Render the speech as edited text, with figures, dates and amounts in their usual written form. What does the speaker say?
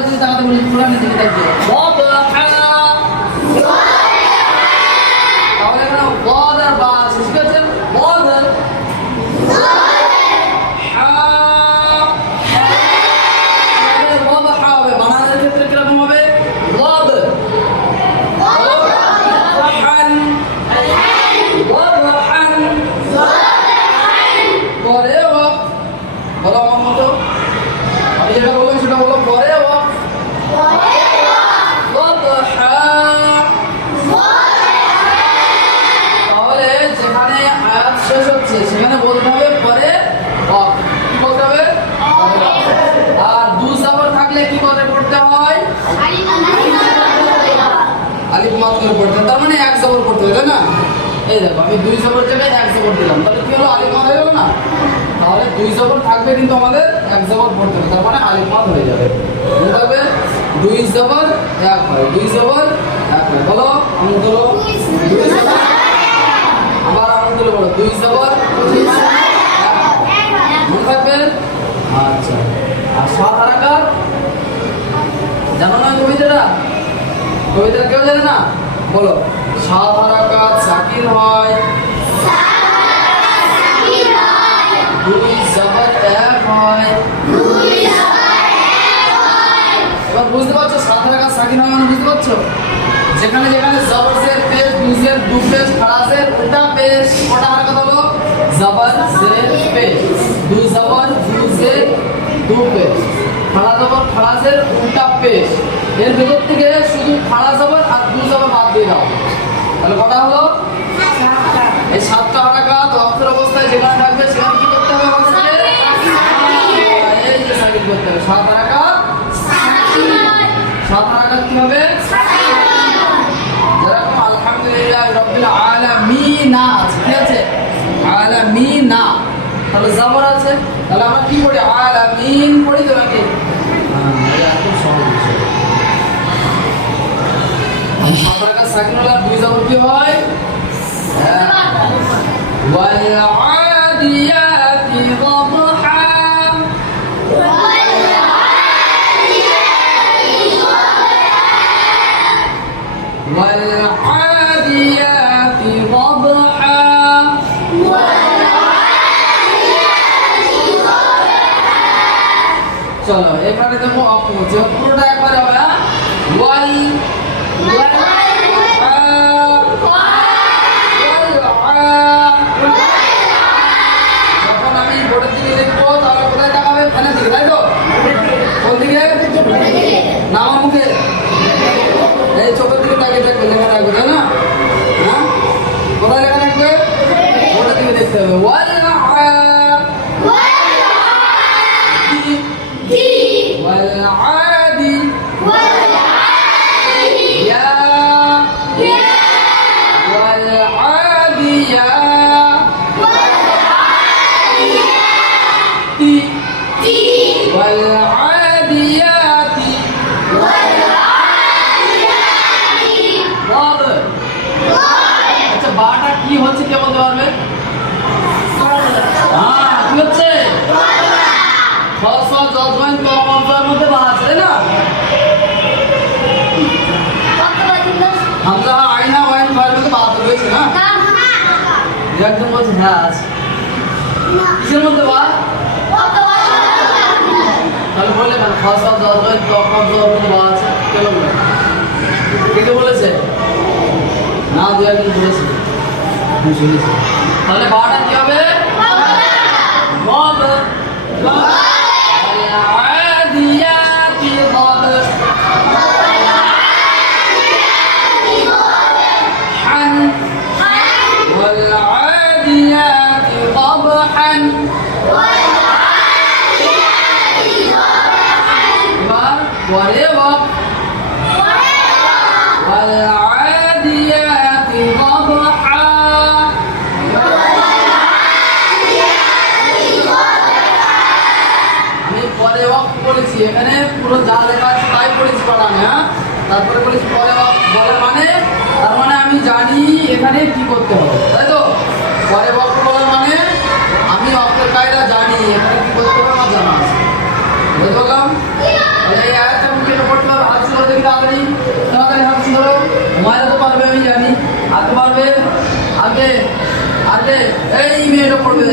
কোরআনের দিকে তাকাতে বলি, কোরআনের দিকে তাকিয়ে ওয়াদহা। তাহলে এখানে ওয়াদ আর বা আছে, ঠিক আছে? ওয়াদ ওয়াদহা হবে। বানানের ক্ষেত্রে কিরকম হবে? ওয়াদ ওয়াদহান ওয়াদহান। পরে ওয়াক, বলো আমার মতো, আমি যেটা বললাম সেটা বলো। পরে ওয়াক ওয়াদহা। তাহলে যেখানে আয়াত শেষ হচ্ছে সেখানে বলতে হবে পরে ওয়াক। কি বলতে হবে? আর দুই জবর থাকলে কি করে পড়তে হয়? আলিফ মাত করে পড়তে হয়। তার মানে এক জবর পড়তে হয়, তাই না? এই দেখো আমি দুই জবর জায়গায় এক জবর দিলাম, তাহলে কি হলো? আলিফ মাত হয়ে গেল না? তাহলে দুই জবর থাকবে কিন্তু আমাদের এক জবর পড়তে হবে, তার মানে আলিফ মাত হয়ে যাবে। মনে থাকবে দুই জবর এক হয়, দুই জবর এক হয়। বলো আমি বলো, দুই জবর। আবার আমি বলে বলো, দুই জবর মনে থাকবে। আচ্ছা, আর সাত হারাকাত জানো না কবিতাটা? কবিতা কেউ জানে না? বলো, সাত হারাকাত সাকিন হয়, দুই জবর এক হয়। এবার বুঝতে পারছো সাত হারাকাত সাকিন হয় মানে? বুঝতে পারছো যেখানে যেখানে জবর জের পেশ, দুজের দু পেশ, ফারাজের উল্টা পেশ, কটা হারাকাত হলো? জবর জের পেশ, দু জবর দু জের দু পেশ, ফারা জবর ফারাজের উল্টা পেশ। এর ভেতর থেকে শুধু ফারা জবর আর দু জবর বাদ দিয়ে দাও, তাহলে কটা হলো? এই সাতটা হারাকাত অক্ষর অবস্থায় যেখানে থাকবে সেখানে কি করতে হবে আমাদেরকে? এই যে সাকিন করতে হবে। সাত হারাকাত, সাত হারাকাত কি হবে? যেরকম আলহামদুলিল্লাহ রাব্বিল আলামিন আছে, ঠিক আছে? আলামিন, তাহলে জবর আছে, তাহলে আমরা কি পড়ি? আলামিন পড়ি তো নাকি? এটা খুব সহজ বিষয়। সাত হারাকাত সাকিন হলে দুই জবর কি হয়? والعاديات ضبحا والعاديات ضبحا চলো এখানে দেখো অপূর্ণ পুরোটা একবার হবে। ওয়াল যখন আমি বোর্ডের দিকে দেখবো তাহলে কোথায় তাকাবে? ফ্যানের দিকে, তাই তো? কোন দিকে? না আমার মুখে, এই চোখের দিকে তাকিয়ে থাকবে, লেখা থাকবে, তাই না? হ্যাঁ, কোথায় লেখা থাকবে? বোর্ডের দিকে দেখতে হবে। والعادي والعاديات আচ্ছা, বাটা কি হচ্ছে কে বলতে পারবে? হ্যাঁ, কি হচ্ছে? মধ্যে বা আছে, তাই না? হামজা আইনা ওয়াইন ফাইল মধ্যে বা রয়েছে না? একদম বলছে হ্যাঁ আছে। কিসের মধ্যে বা? তাহলে বললে কেন খাসা জজওয়াইন তকমা মধ্যে বা আছে? কেন বলে? কে বলেছে? না, দু একজন বলেছে, আমি শুনেছি। তাহলে বাটা কি হবে? والعاديات ضبحا والعاديات ضبحا وربط والعاديات ضبحا। আমি পরে ওয়াক্ত বলেছি, এখানে পুরো যা লেখা আছে তাই পড়েছি পড়ানো। হ্যাঁ, তারপরে বলেছি পরে ওয়াক্ত বলার মানে, তার মানে আমি জানি এখানে কি করতে হবে, তাই তো? পরে ওয়াক্ত বলার মানে আমি ওয়াক্তের কায়দা জানি, এখানে কি করতে হবে আমার জানা আছে। বুঝতে পারলাম? এই আয়াতটা মেয়েটা পড়তে পারবে, হাত শুরু দেখি তাড়াতাড়ি তাড়াতাড়ি হাত ধরো। মায়েরা তো পারবে আমি জানি, আগে পারবে, আগে আগে এই মেয়েটা পড়বে।